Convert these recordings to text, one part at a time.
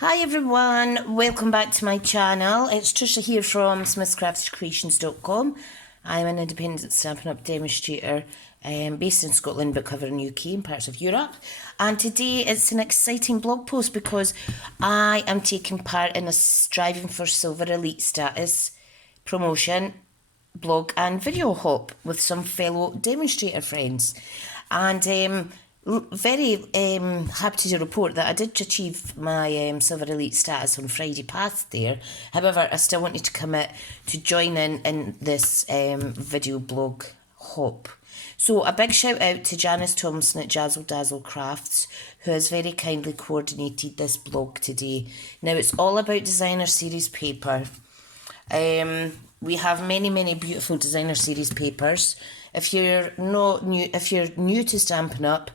Hi everyone, welcome back to my channel. It's Tricia here from smithcraftcreations.com. I'm an independent Stampin' Up demonstrator based in Scotland but covering UK and parts of Europe. And today it's an exciting blog post because I am taking part in a Striving for Silver Elite status promotion blog and video hop with some fellow demonstrator friends. And very happy to report that I did achieve my Silver Elite status on Friday past there. However, I still wanted to commit to join in this video blog hop. So a big shout out to Janice Thomson at jazzledazzlecraft, who has very kindly coordinated this blog today. Now it's all about designer series paper. We have many beautiful designer series papers. If you're new to Stampin' Up,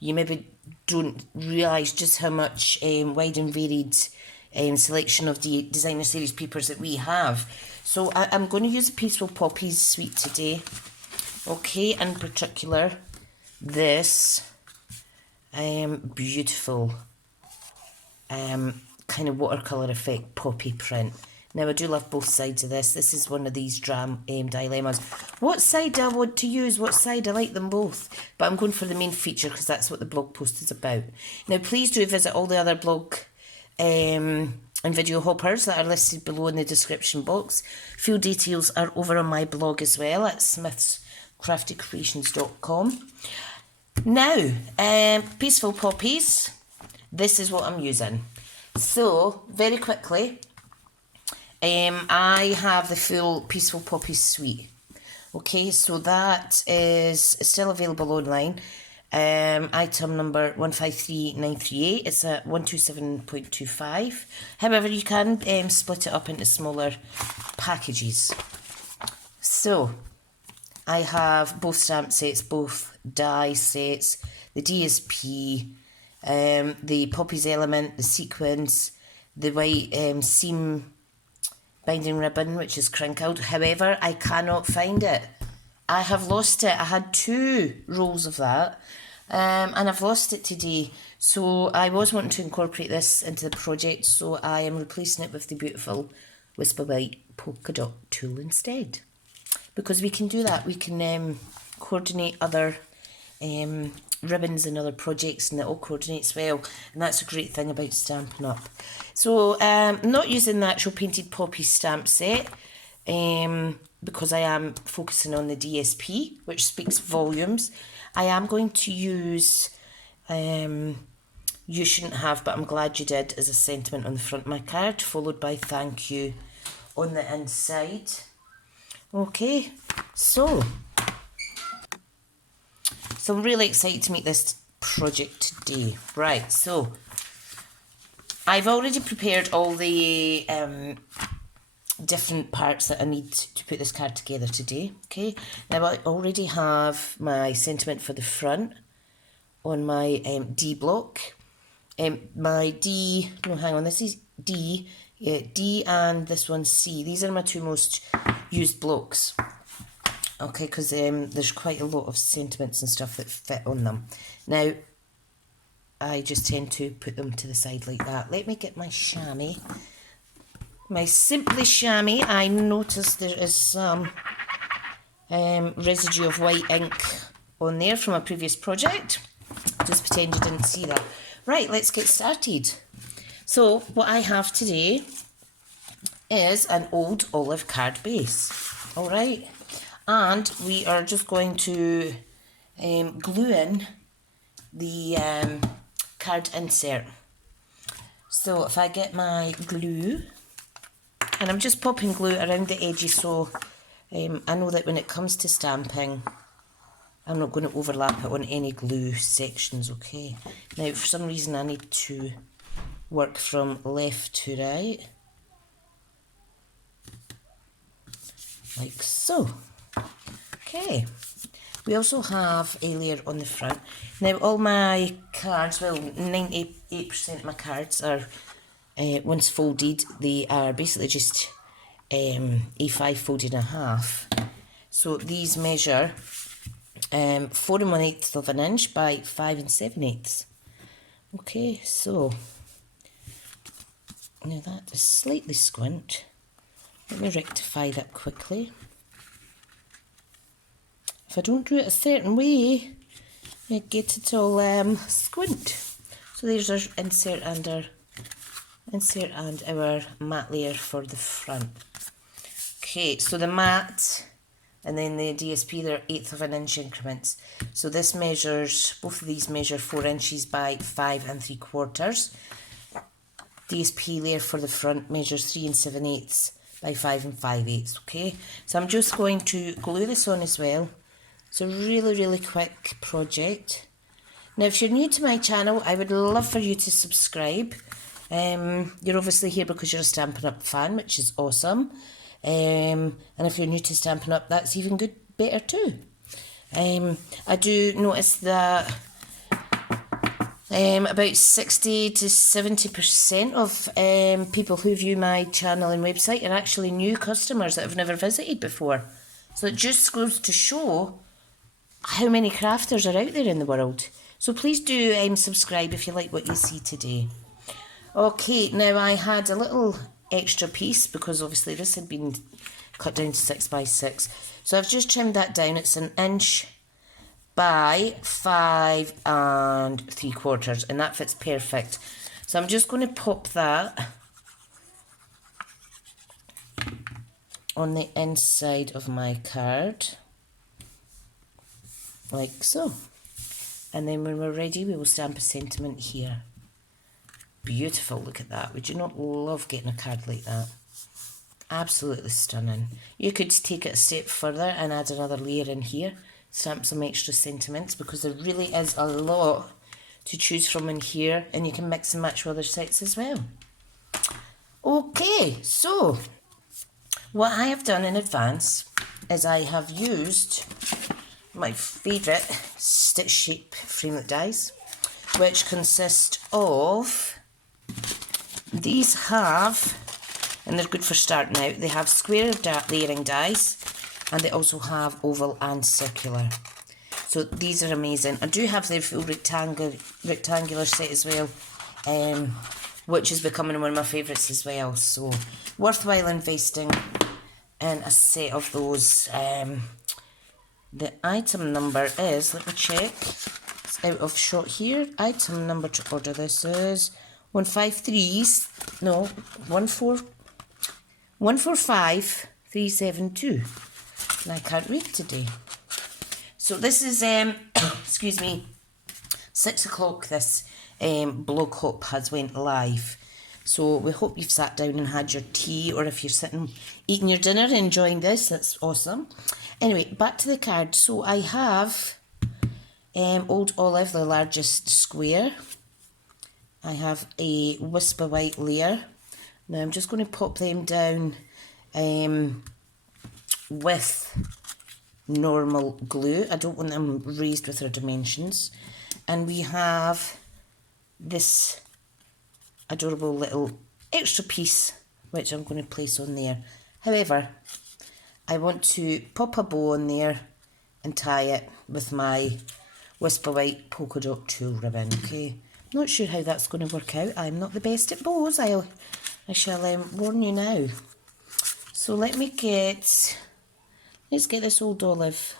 you maybe don't realise just how much wide and varied selection of the designer series papers that we have. So I'm going to use the Peaceful Poppies suite today. Okay, in particular, this beautiful kind of watercolour effect poppy print. Now, I do love both sides of this. This is one of these dilemmas. What side do I want to use? What side? I like them both. But I'm going for the main feature because that's what the blog post is about. Now, please do visit all the other blog and video hoppers that are listed below in the description box. Full details are over on my blog as well at smithscraftcreations.com. Now, Peaceful Poppies. This is what I'm using. So, very quickly, I have the full Peaceful Poppies suite. Okay, so that is still available online. Item number 153938. It's at 127.25. However, you can split it up into smaller packages. So, I have both stamp sets, both die sets, the DSP, the Poppies element, the sequins, the white seam binding ribbon, which is crinkled. However, I cannot find it. I have lost it. I had 2 rolls of that, and I've lost it today. So I was wanting to incorporate this into the project, so I am replacing it with the beautiful Whisper White polka dot tool instead. Because we can do that. We can coordinate other ribbons and other projects, and it all coordinates well, and that's a great thing about Stampin' Up. So not using the actual painted poppy stamp set because I am focusing on the DSP, which speaks volumes. I am going to use You Shouldn't Have But I'm Glad You Did as a sentiment on the front of my card, followed by thank you on the inside. Okay, so I'm really excited to make this project today. Right, so I've already prepared all the different parts that I need to put this card together today. Okay, now I already have my sentiment for the front on my D block. My D, no, hang on, this is D. Yeah, D and this one's C. These are my 2 most used blocks. Okay, because there's quite a lot of sentiments and stuff that fit on them. Now, I just tend to put them to the side like that. Let me get my chamois. My Simply chamois. I noticed there is some residue of white ink on there from a previous project. Just pretend you didn't see that. Right, let's get started. So, what I have today is an old olive card base. Alright. And we are just going to glue in the card insert. So if I get my glue, and I'm just popping glue around the edges so I know that when it comes to stamping, I'm not going to overlap it on any glue sections, okay? Now for some reason I need to work from left to right, like so. Okay, we also have a layer on the front. Now all my cards, well 98% of my cards are, once folded, they are basically just A5 folded in half. So these measure 4 1/8 of an inch by 5 7/8. Okay, so Now that is slightly squint. Let me rectify that quickly. If I don't do it a certain way, I get it all squint. So there's our insert and our matte layer for the front. Okay, so the matte and then the DSP, they're 1/8 of an inch increments. So this measures, both of these measure 4 inches by 5 3/4. DSP layer for the front measures 3 7/8 by 5 5/8. Okay, so I'm just going to glue this on as well. It's a really quick project. Now, if you're new to my channel, I would love for you to subscribe. You're obviously here because you're a Stampin' Up fan, which is awesome. And if you're new to Stampin' Up, that's even better too. I do notice that about 60 to 70% of people who view my channel and website are actually new customers that have never visited before. So it just goes to show how many crafters are out there in the world. So please do subscribe if you like what you see today. Okay, now I had a little extra piece because obviously this had been cut down to 6 by 6. So I've just trimmed that down. It's 1 inch by 5 3/4, and that fits perfect. So I'm just going to pop that on the inside of my card, like so. And then when we're ready, we will stamp a sentiment here. Beautiful, look at that. Would you not love getting a card like that? Absolutely stunning. You could take it a step further and add another layer in here, stamp some extra sentiments, because there really is a lot to choose from in here, and you can mix and match with other sets as well. Okay, so what I have done in advance is I have used my favourite stitch shape framelit dies, which consist of, these have, and they're good for starting out, they have square layering dies, and they also have oval and circular. So these are amazing. I do have the full rectangular set as well, which is becoming one of my favourites as well. So worthwhile investing in a set of those. The item number is, let me check, it's out of shot here. Item number to order this is 145372. And I can't read today. So this is, excuse me, 6 o'clock this blog hop has went live. So we hope you've sat down and had your tea, or if you're sitting eating your dinner and enjoying this, that's awesome. Anyway, back to the card. So I have Old Olive, the largest square. I have a Whisper White layer. Now I'm just going to pop them down with normal glue. I don't want them raised with their dimensions. And we have this adorable little extra piece, which I'm going to place on there. However, I want to pop a bow on there and tie it with my Whisper White polka dot tulle ribbon, okay? Not sure how that's going to work out. I'm not the best at bows, I shall warn you now. So let's get this Old Olive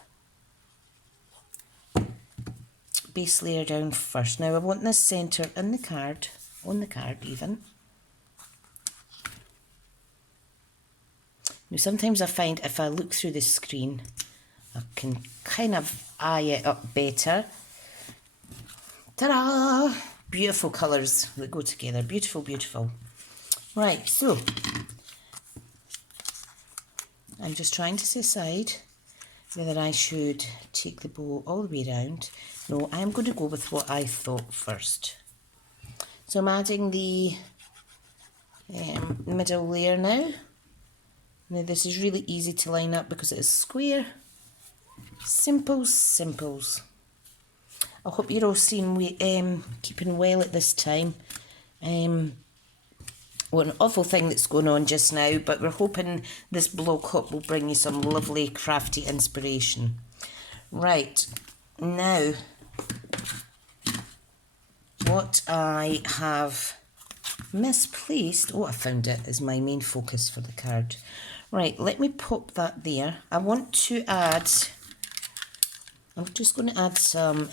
base layer down first. Now I want this centre in the card, on the card even. Now sometimes I find if I look through the screen, I can kind of eye it up better. Ta-da! Beautiful colours that go together. Beautiful, beautiful. Right, so I'm just trying to decide whether I should take the bow all the way around. No, I'm going to go with what I thought first. So I'm adding the middle layer now. Now this is really easy to line up because it is square. Simples. I hope you're all keeping well at this time. What an awful thing that's going on just now, but we're hoping this blog hop will bring you some lovely crafty inspiration. Right, now what I have misplaced. Oh, I found it, is my main focus for the card. Right, let me pop that there. I want to add, I'm just going to add some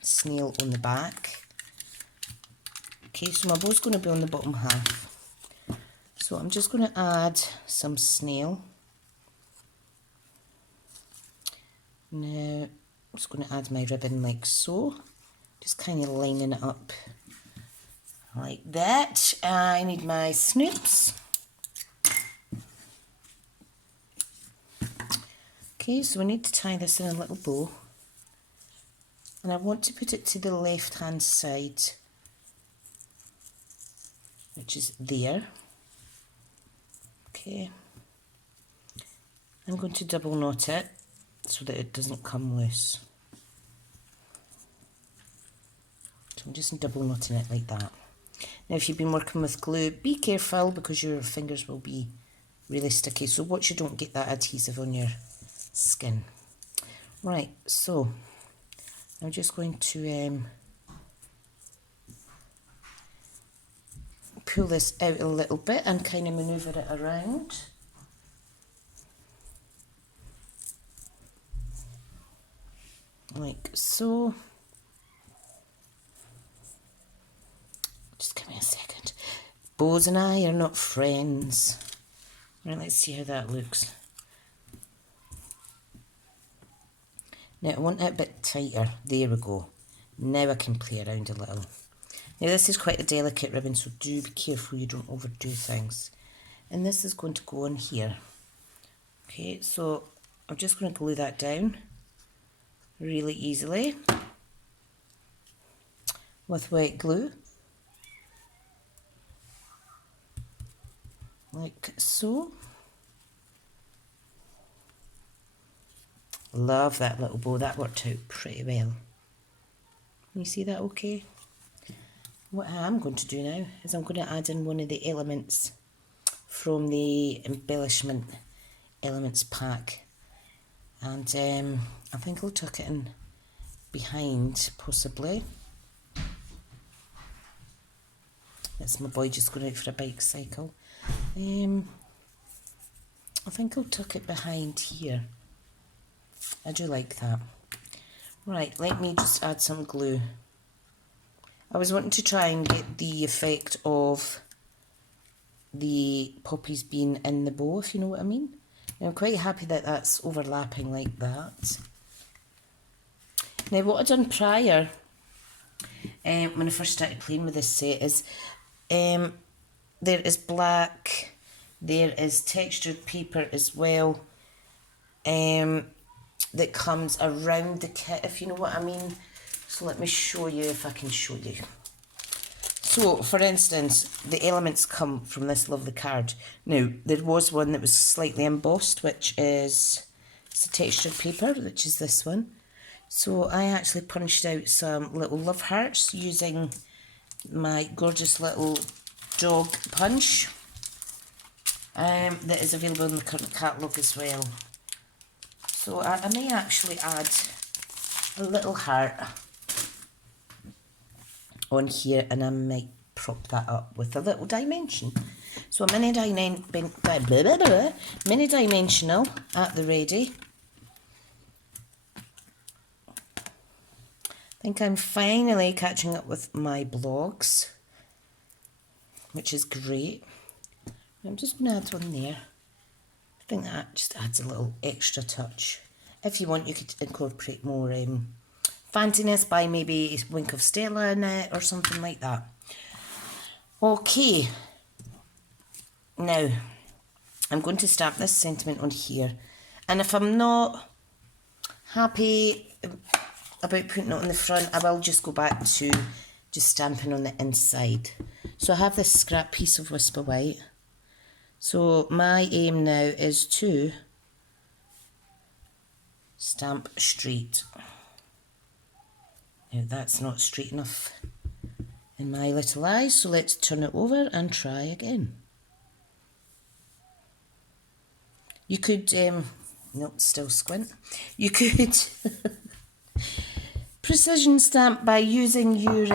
snail on the back. Okay, so my bow's going to be on the bottom half. So I'm just going to add some snail. Now, I'm just going to add my ribbon like so. Just kind of lining it up like that. I need my snoops. Okay, so we need to tie this in a little bow. And I want to put it to the left hand side, which is there. Okay. I'm going to double knot it so that it doesn't come loose. So I'm just double knotting it like that. Now if you've been working with glue, be careful because your fingers will be really sticky. So watch you don't get that adhesive on your skin. Right, so I'm just going to pull this out a little bit and kind of manoeuvre it around. Like so. Just give me a second. Bows and I are not friends. Right, let's see how that looks. Now I want it a bit tighter. There we go. Now I can play around a little. Now this is quite a delicate ribbon, so do be careful you don't overdo things. And this is going to go on here. Okay, so I'm just going to glue that down really easily with wet glue. Like so. Love that little bow, that worked out pretty well. Can you see that okay? What I am going to do now is I'm going to add in one of the elements from the embellishment elements pack. And I think I'll tuck it in behind, possibly. That's my boy just going out for a bike cycle. I think I'll tuck it behind here. I do like that. Right, let me just add some glue. I was wanting to try and get the effect of the poppies being in the bow, if you know what I mean. And I'm quite happy that that's overlapping like that. Now what I've done prior, when I first started playing with this set, is there is black, there is textured paper as well, that comes around the kit, if you know what I mean. So let me show you if I can show you. So for instance, the elements come from this lovely card. Now there was one that was slightly embossed, which is the textured paper, which is this one. So I actually punched out some little love hearts using my gorgeous little dog punch that is available in the current catalogue as well. So I may actually add a little heart on here, and I might prop that up with a little dimension. So a mini dimensional at the ready. I think I'm finally catching up with my blogs, which is great. I'm just going to add one there. I think that just adds a little extra touch. If you want, you could incorporate more fanciness by maybe a wink of Stella in it or something like that. Okay, now I'm going to stamp this sentiment on here, and if I'm not happy about putting it on the front, I will just go back to just stamping on the inside. So I have this scrap piece of Whisper White. So my aim now is to stamp straight. Now that's not straight enough in my little eyes, so let's turn it over and try again. You could, nope, still squint. You could precision stamp by using your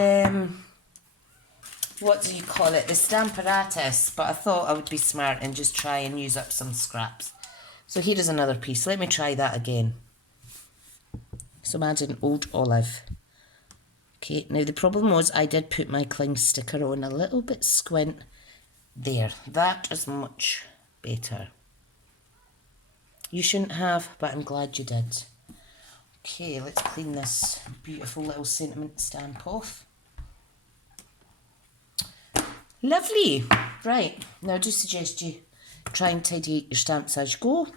what do you call it, the Stamparatus, but I thought I would be smart and just try and use up some scraps. So here is another piece. Let me try that again. So imagine Old Olive. Okay, now the problem was I did put my cling sticker on a little bit squint. There, that is much better. You shouldn't have, but I'm glad you did. Okay, let's clean this beautiful little sentiment stamp off. Lovely. Right, now I do suggest you try and tidy your stamps as you go,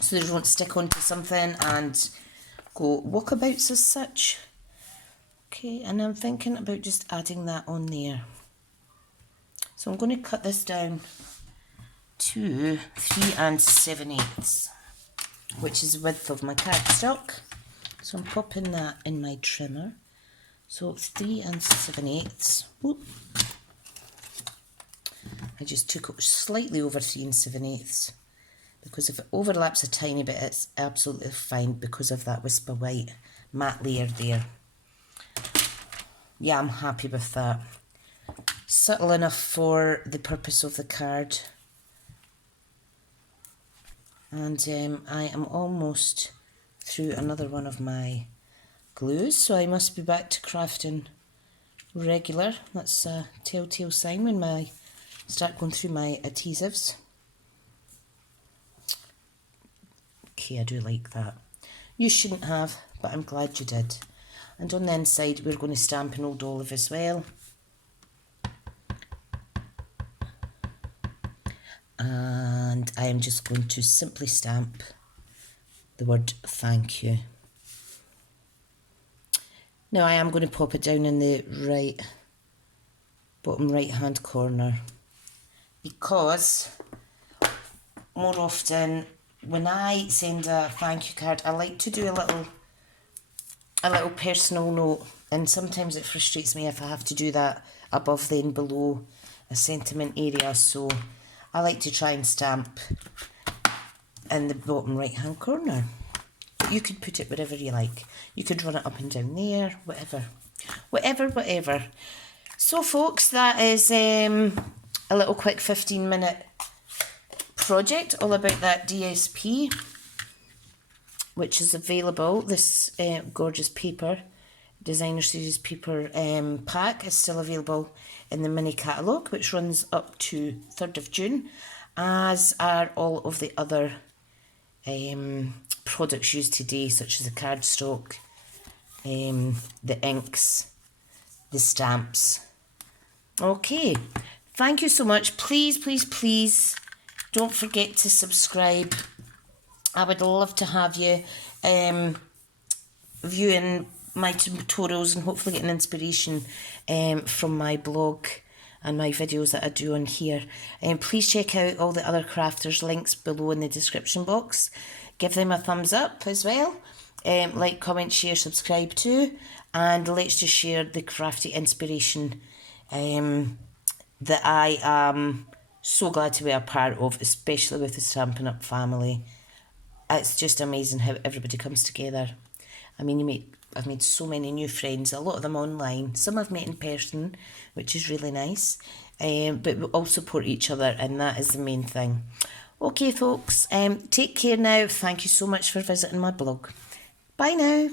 so they won't stick onto something and go walkabouts as such. Okay, and I'm thinking about just adding that on there. So I'm going to cut this down to 3 7/8, which is the width of my cardstock. So I'm popping that in my trimmer. So 3 7/8. Whoop. I just took it slightly over 3 7/8, because if it overlaps a tiny bit, it's absolutely fine because of that Whisper White matte layer there. Yeah, I'm happy with that. Subtle enough for the purpose of the card. And I am almost through another one of my glues, so I must be back to crafting regular. That's a telltale sign when I start going through my adhesives. Okay, I do like that. You shouldn't have, but I'm glad you did. And on the inside we're going to stamp an Old Olive as well. And I am just going to simply stamp the word thank you. Now I am going to pop it down in the bottom right hand corner, because more often when I send a thank you card, I like to do a little personal note, and sometimes it frustrates me if I have to do that above then below a sentiment area, so I like to try and stamp in the bottom right hand corner. You could put it wherever you like. You could run it up and down there, whatever. So folks, that is a little quick 15-minute project all about that DSP, which is available. This gorgeous paper, designer series paper pack is still available in the mini catalogue, which runs up to 3rd of June, as are all of the other products used today, such as the cardstock, the inks, the stamps. Okay, thank you so much. Please don't forget to subscribe. I would love to have you viewing my tutorials and hopefully getting inspiration from my blog and my videos that I do on here. Please check out all the other crafters' links below in the description box. Give them a thumbs up as well. Like, comment, share, subscribe too. And let's just share the crafty inspiration that I am so glad to be a part of, especially with the Stampin' Up family. It's just amazing how everybody comes together. I mean, I've made so many new friends, a lot of them online. Some I've met in person, which is really nice. But we all support each other, and that is the main thing. Okay, folks, take care now. Thank you so much for visiting my blog. Bye now.